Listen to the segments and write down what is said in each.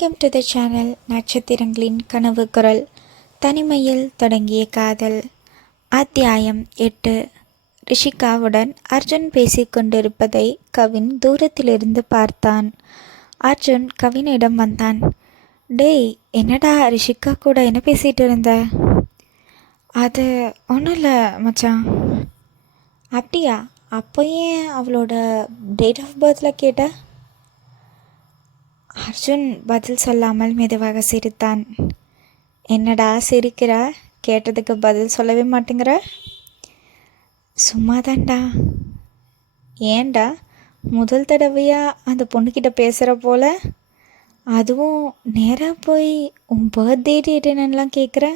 Welcome to the channel. நட்சத்திரங்களின் கனவு குரல். தனிமையில் தொடங்கிய காதல். அத்தியாயம் 8. ரிஷிகாவுடன் அர்ஜுன் பேசிக்கொண்டிருப்பதை கவின் தூரத்திலிருந்து பார்த்தான். அர்ஜுன் கவினிடம் வந்தான். டேய், என்னடா ரிஷிகா கூட என்ன பேசிகிட்டு இருந்த? அது ஒன்றும் இல்லை மச்சான். அப்படியா? அப்போ ஏன் அவளோட டேட் ஆஃப் பர்த்தில் கேட்ட? அர்ஜுன் பதில் சொல்லாமல் மெதுவாக சிரித்தான். என்னடா சிரிக்கிற? கேட்டதுக்கு பதில் சொல்லவே மாட்டேங்கிற? சும்மாதான்டா. ஏன்டா முதல் தடவையாக அந்த பொண்ணுக்கிட்ட பேசுகிற போல, அதுவும் நேராக போய் உன் பர்த்டே டேட் என்னென்னலாம் கேட்குற?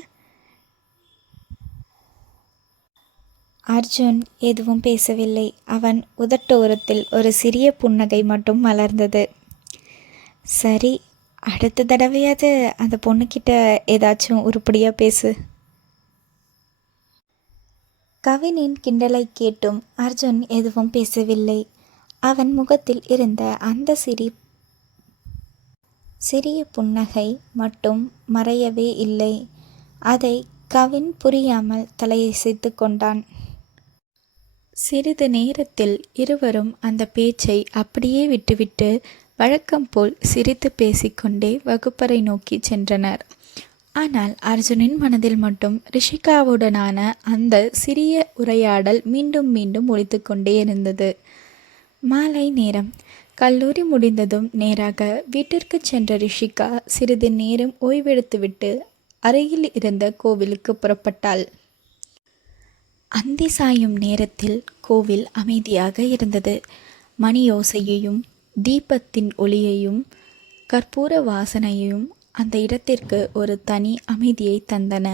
அர்ஜுன் எதுவும் பேசவில்லை. அவன் உதட்டோரத்தில் ஒரு சிறிய புன்னகை மட்டும் மலர்ந்தது. சரி, அடுத்த தடவையாவது அந்த பொண்ணுக்கிட்ட ஏதாச்சும் உருப்படியாக பேசு. கவினின் கிண்டலை கேட்டும் அர்ஜுன் எதுவும் பேசவில்லை. அவன் முகத்தில் இருந்த அந்த சிறிய புன்னகை மட்டும் மறையவே இல்லை. அதை கவின் புரியாமல் தலையசைத்து கொண்டான். சிறிது நேரத்தில் இருவரும் அந்த பேச்சை அப்படியே விட்டுவிட்டு வழக்கம் போல் சிரித்து பேசிக்கொண்டே வகுப்பறை நோக்கி சென்றனர். ஆனால் அர்ஜுனின் மனதில் மட்டும் ரிஷிகாவுடனான அந்த சிறிய உரையாடல் மீண்டும் மீண்டும் ஒலித்து கொண்டே இருந்தது. மாலை நேரம். கல்லூரி முடிந்ததும் நேராக வீட்டிற்கு சென்ற ரிஷிகா சிறிது நேரம் ஓய்வெடுத்துவிட்டு அருகில் இருந்த கோவிலுக்கு புறப்பட்டாள். அந்தி சாயும் நேரத்தில் கோவில் அமைதியாக இருந்தது. மணியோசையையும் தீபத்தின் ஒளியையும் கற்பூர வாசனையும் அந்த இடத்திற்கு ஒரு தனி அமைதியை தந்தன.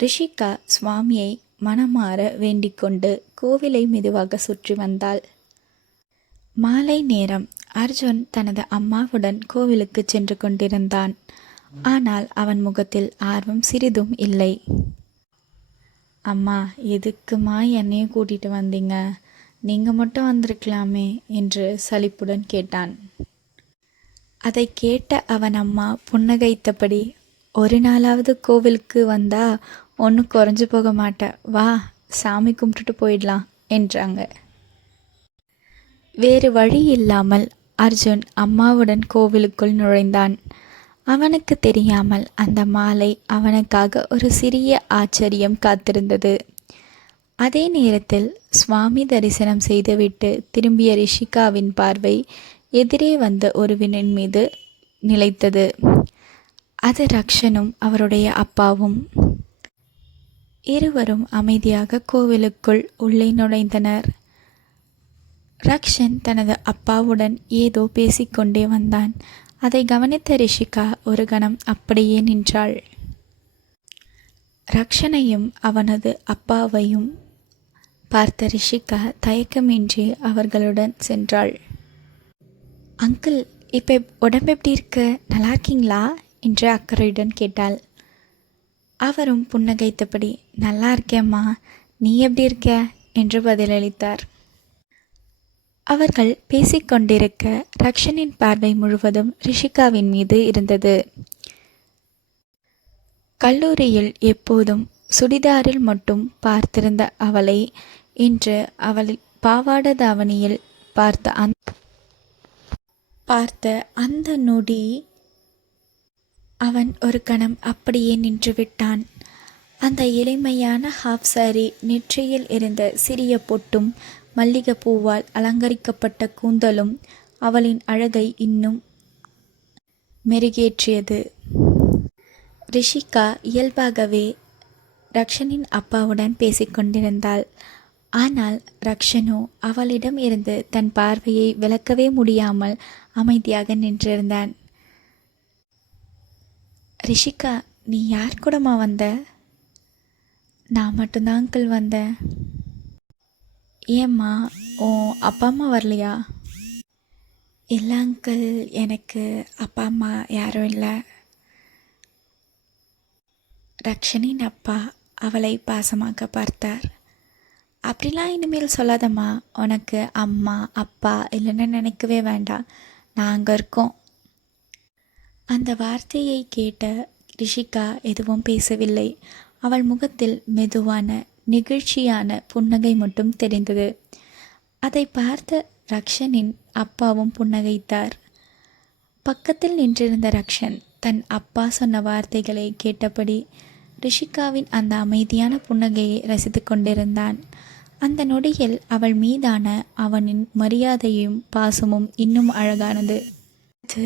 ரிஷிகா சுவாமியை மனமாற வேண்டிக்கொண்டு கோவிலை மெதுவாக சுற்றி வந்தாள். மாலை நேரம். அர்ஜுன் தனது அம்மாவுடன் கோவிலுக்கு சென்று கொண்டிருந்தான். ஆனால் அவன் முகத்தில் ஆர்வம் சிறிதும் இல்லை. அம்மா, எதுக்குமா என்னையும் கூட்டிகிட்டு வந்தீங்க? நீங்கள் மட்டும் வந்திருக்கலாமே என்று சலிப்புடன் கேட்டான். அதை கேட்ட அவன் அம்மா புன்னகைத்தபடி, ஒரு நாளாவது கோவிலுக்கு வந்தா ஒன்றும் குறைஞ்சு போக மாட்டேன், வா சாமி கும்பிட்டுட்டு போயிடலாம் என்றாங்க. வேறு வழி இல்லாமல் அர்ஜுன் அம்மாவுடன் கோவிலுக்குள் நுழைந்தான். அவனுக்கு தெரியாமல் அந்த மாலை அவனுக்காக ஒரு சிறிய ஆச்சரியம் காத்திருந்தது. அதே நேரத்தில் சுவாமி தரிசனம் செய்துவிட்டு திரும்பிய ரிஷிகாவின் பார்வை எதிரே வந்த ஒருவனின் மீது நிலைத்தது. அது ரக்ஷனும் அவருடைய அப்பாவும். இருவரும் அமைதியாக கோவிலுக்குள் உள்ளே நுழைந்தனர். ரக்ஷன் தனது அப்பாவுடன் ஏதோ பேசிக்கொண்டே வந்தான். அதை கவனித்த ரிஷிகா ஒரு கணம் அப்படியே நின்றாள். ரக்ஷனையும் அவனது அப்பாவையும் பார்த்த ரிஷிகா தயக்கமின்றி அவர்களுடன் சென்றாள். அங்கிள், இப்போ உடம்பு எப்படி இருக்கு? நல்லா இருக்கீங்களா என்று அக்கறையுடன் கேட்டாள். அவரும் புன்னகைத்தபடி, நல்லா இருக்கேம்மா, நீ எப்படி இருக்க என்று பதிலளித்தார். அவர்கள் பேசிக்கொண்டிருக்க ரக்ஷனின் பார்வை முழுவதும் ரிஷிகாவின் மீது இருந்தது. கல்லூரியில் எப்போதும் சுடிதாரில் மட்டும் பார்த்திருந்த அவளை இன்று அவள் பாவாடை தாவணியில் பார்த்த அந்த நொடி அவன் ஒரு கணம் அப்படியே நின்று விட்டான். அந்த எளிமையான ஹாஃப் சாரி, நெற்றியில் இருந்த சிறிய பொட்டும் மல்லிகைப்பூவால் அலங்கரிக்கப்பட்ட கூந்தலும் அவளின் அழகை இன்னும் மெருகேற்றியது. ரிஷிகா இயல்பாகவே ரக்ஷனின் அப்பாவுடன் பேசிக்கொண்டிருந்தாள். ஆனால் ரக்ஷனோ அவளிடம் இருந்து தன் பார்வையை விலக்கவே முடியாமல் அமைதியாக நின்றிருந்தான். ரிஷிகா, நீ யார் கூடமா வந்த? நான் மட்டும்தான் அங்கிள் வந்தேன். ஏம்மா, உன் அப்பா அம்மா வரலையா? இல்லை அங்கிள், எனக்கு அப்பா அம்மா யாரும் இல்லை. ரக்ஷனின் அப்பா அவளை பாசமாக பார்த்தார். அப்படிலாம் இனிமேல் சொல்லாதம்மா, உனக்கு அம்மா அப்பா இல்லைன்னு நினைக்கவே வேண்டாம், நாங்கள் இருக்கோம். அந்த வார்த்தையை கேட்ட ரிஷிகா எதுவும் பேசவில்லை. அவள் முகத்தில் மெதுவான நெகிழ்ச்சியான புன்னகை மட்டும் தெரிந்தது. அதை பார்த்த ரக்ஷனின் அப்பாவும் புன்னகைத்தார். பக்கத்தில் நின்றிருந்த ரக்ஷன் தன் அப்பா சொன்ன வார்த்தைகளை கேட்டபடி ரிஷிகாவின் அந்த அமைதியான புன்னகையை ரசித்து கொண்டிருந்தான். அந்த நொடியில் அவள் மீதான அவனின் மரியாதையும் பாசமும் இன்னும் அழகானது. அது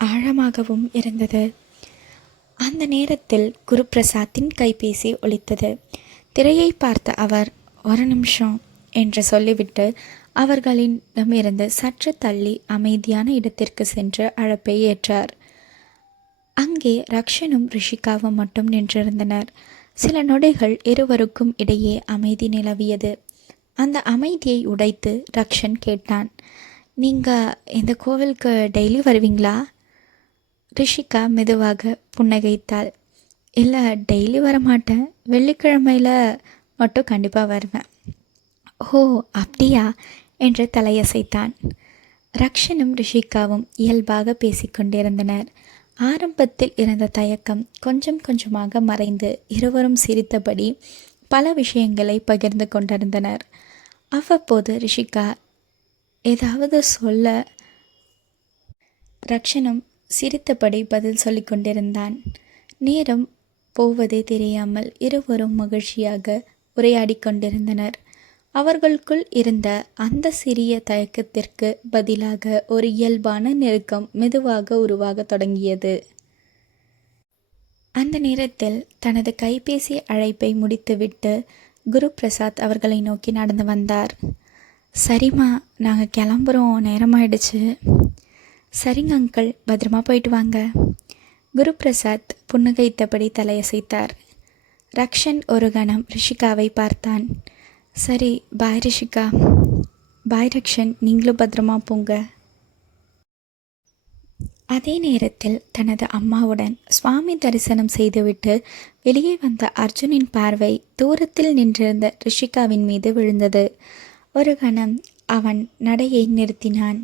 ஆழமாகவும் இருந்தது. அந்த நேரத்தில் குருபிரசாத்தின் கைபேசி ஒலித்தது. திரையை பார்த்த அவர், ஒரு நிமிஷம் என்று சொல்லிவிட்டு அவர்களிடமிருந்து சற்று தள்ளி அமைதியான இடத்திற்கு சென்று அழைப்பை ஏற்றார். அங்கே ரக்ஷனும் ரிஷிகாவும் மட்டும் நின்றிருந்தனர். சில நொடிகள் இருவருக்கும் இடையே அமைதி நிலவியது. அந்த அமைதியை உடைத்து ரக்ஷன் கேட்டான், நீங்கள் இந்த கோவிலுக்கு டெய்லி வருவீங்களா? ரிஷிகா மெதுவாக புன்னகைத்தாள். இல்லை, டெய்லி வரமாட்டேன், வெள்ளிக்கிழமையில் மட்டும் கண்டிப்பாக வருவேன். ஓ அப்படியா என்று தலையசைத்தான். ரக்ஷனும் ரிஷிகாவும் இயல்பாக பேசிக்கொண்டிருந்தனர். ஆரம்பத்தில் இருந்த தயக்கம் கொஞ்சம் கொஞ்சமாக மறைந்து இருவரும் சிரித்தபடி பல விஷயங்களை பகிர்ந்து கொண்டிருந்தனர். அவ்வப்போது ரிஷிகா ஏதாவது சொல்ல ரக்ஷனும் சிரித்தபடி பதில் சொல்லி கொண்டிருந்தான். நேரம் போவதே தெரியாமல் இருவரும் மகிழ்ச்சியாக உரையாடி கொண்டிருந்தனர். அவர்களுக்குள் இருந்த அந்த சிறிய தயக்கத்திற்கு பதிலாக ஒரு இயல்பான நெருக்கம் மெதுவாக உருவாக தொடங்கியது. அந்த நேரத்தில் தனது கைபேசி அழைப்பை முடித்துவிட்டு குருபிரசாத் அவர்களை நோக்கி நடந்து வந்தார். சரிம்மா, நாங்கள் கிளம்புறோம், நேரமாயிடுச்சு. சரிங்க அங்கிள், பத்திரமா போயிட்டு வாங்க. குருபிரசாத் புன்னகைத்தபடி தலையசைத்தார். ரக்ஷன் ஒரு கணம் ரிஷிகாவை பார்த்தான். சரி, பாய் ரிஷிகா. பாய் ரக்ஷன், நீங்களும் பத்திரமா போங்க. அதே நேரத்தில் தனது அம்மாவுடன் சுவாமி தரிசனம் செய்துவிட்டு வெளியே வந்த அர்ஜுனின் பார்வை தூரத்தில் நின்றிருந்த ரிஷிகாவின் மீது விழுந்தது. ஒரு கணம் அவன் நடையை நிறுத்தினான்.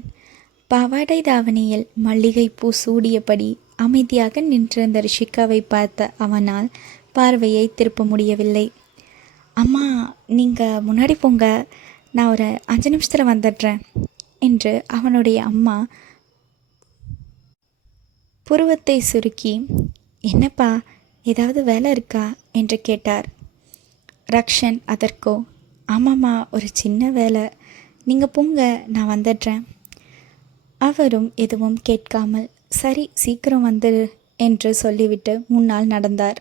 பாவாடை தாவணியில் மல்லிகைப்பூ சூடியபடி அமைதியாக நின்றிருந்த ரிஷிகாவை பார்த்த அவனால் பார்வையை திருப்ப முடியவில்லை. அம்மா, நீங்கள் முன்னாடி போங்க, நான் ஒரு 5 நிமிஷத்தில் வந்துடுறேன் என்று அவனுடைய அம்மா புருவத்தை சுருக்கி, என்னப்பா, ஏதாவது வேலை இருக்கா என்று கேட்டார். ரக்ஷன் அதற்கோ, ஆமாம்மா, ஒரு சின்ன வேலை, நீங்கள் போங்க, நான் வந்துடுறேன். அவரும் எதுவும் கேட்காமல் சரி, சீக்கிரம் வந்துடு என்று சொல்லிவிட்டு முன்னால் நடந்தார்.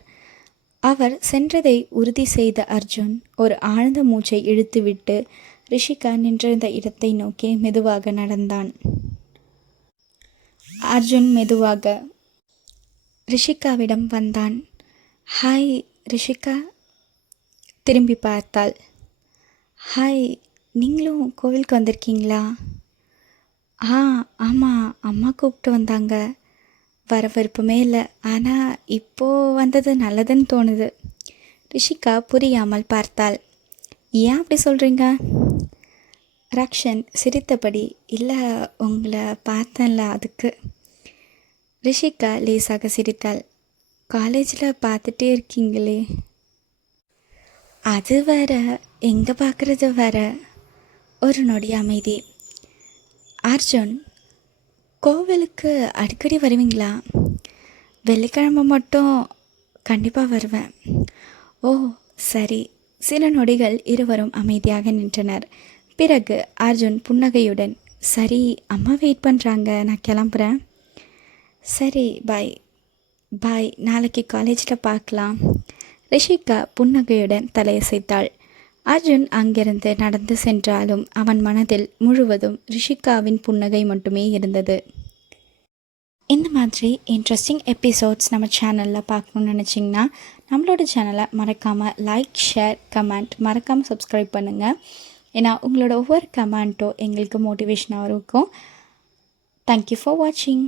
அவர் சென்றதை உறுதி செய்த அர்ஜுன் ஒரு ஆழ்ந்த மூச்சை இழுத்துவிட்டு ரிஷிகா நின்றிருந்த இடத்தை நோக்கி மெதுவாக நடந்தான். அர்ஜுன் மெதுவாக ரிஷிகாவிடம் வந்தான். ஹாய் ரிஷிகா. திரும்பி பார்த்தாள். ஹாய், நீங்களும் கோவிலுக்கு வந்திருக்கீங்களா? ஆமாம், அம்மா கூப்பிட்டு வந்தாங்க. வர விருப்பமே இல்லை, ஆனால் இப்போது வந்தது நல்லதுன்னு தோணுது. ரிஷிகா புரியாமல் பார்த்தாள். ஏன் அப்படி சொல்கிறீங்க? ரக்ஷன் சிரித்தபடி, இல்லை, உங்களை பார்த்தேன்ல அதுக்கு. ரிஷிகா லேசாக சிரித்தாள். காலேஜில் பார்த்துட்டே இருக்கீங்களே. அது வேற, எங்கே பார்க்குறது வேற. ஒரு நொடி அமைதி. அர்ஜுன், கோவிலுக்கு அடிக்கடி வருவீங்களா? வெள்ளிக்கிழமை மட்டும் கண்டிப்பாக வருவேன். ஓ சரி. சில நொடிகள் இருவரும் அமைதியாக நின்றனர். பிறகு அர்ஜுன் புன்னகையுடன், சரி, அம்மா வெயிட் பண்ணுறாங்க, நான் கிளம்புறேன். சரி, பாய். பாய், நாளைக்கு காலேஜில் பார்க்கலாம். ரிஷிகா புன்னகையுடன் தலையசைத்தாள். அர்ஜுன் அங்கிருந்து நடந்து சென்றாலும் அவன் மனதில் முழுவதும் ரிஷிகாவின் புன்னகை மட்டுமே இருந்தது. இந்த மாதிரி இன்ட்ரெஸ்டிங் எபிசோட்ஸ் நம்ம சேனலில் பார்க்கணுன்னு நினச்சிங்கன்னா நம்மளோட சேனலை மறக்காமல் லைக், ஷேர், கமெண்ட் மறக்காமல் சப்ஸ்கிரைப் பண்ணுங்கள். ஏன்னா உங்களோட ஒவ்வொரு கமெண்ட்டும் எங்களுக்கு மோட்டிவேஷனாக இருக்கும். தேங்க்யூ ஃபார் வாட்சிங்.